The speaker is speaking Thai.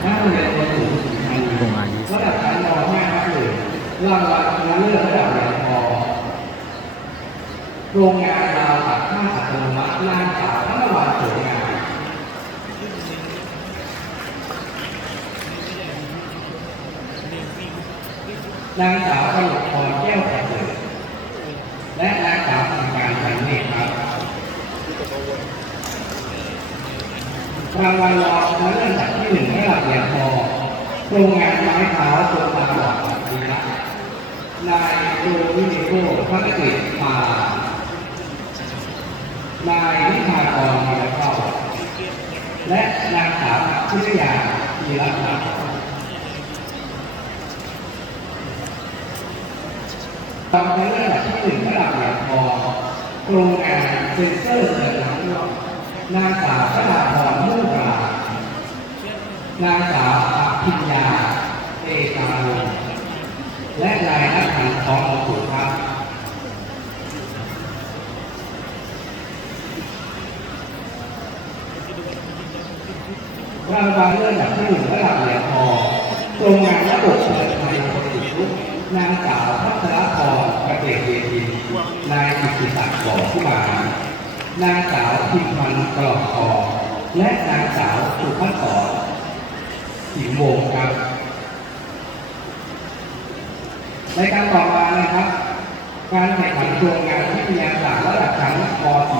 โรงงานยี่สิบระดับชั้นม .5 ครับเลยรางวัลชนะเลิศระดับเหรียญทองโรงงานดาวตัดผ้าอัตโนมัตินางสาวธนวัลสวยงามนางสาวกนกพรแก้วประเสริฐและนางสาวทำการสันเนตครับ รางวัลรองชนะเลิศอันดับที่หนึ่งระดับเหรียญทองโรงงานไม้เท้าโครงการหลอดดีนะนายโดมินิโกพักกิจมานายนิพากรมีละเข้าและนางสาวพิทยามีรัตน์รางวัลชนะเลิศอันดับที่หนึ่งระดับเหรียญทองโครงงานเซ็นเซอร์เดินน้ำร่วมนางสาวชลาพรมุ่งปรา นางสาวอภิญญาเอตาลงและนายนักขันทองสุครับ รางวัลเลื่อนจากที่หนึ่งระดับเหรียญทองโรงงานระบบเปิดไทยผลิตรุกนางสาวพัชรพรเกษตรเวทีนายกิติศักดิ์บอกผู้มานางสาวพิมพันธ์กรอบทองและนางสาวสุภั สสรสิงครับในการต่อมานะครับ การแข่งขันโครงงานวิทยาศาสตร์ระดับชั้นป .4 ทับ2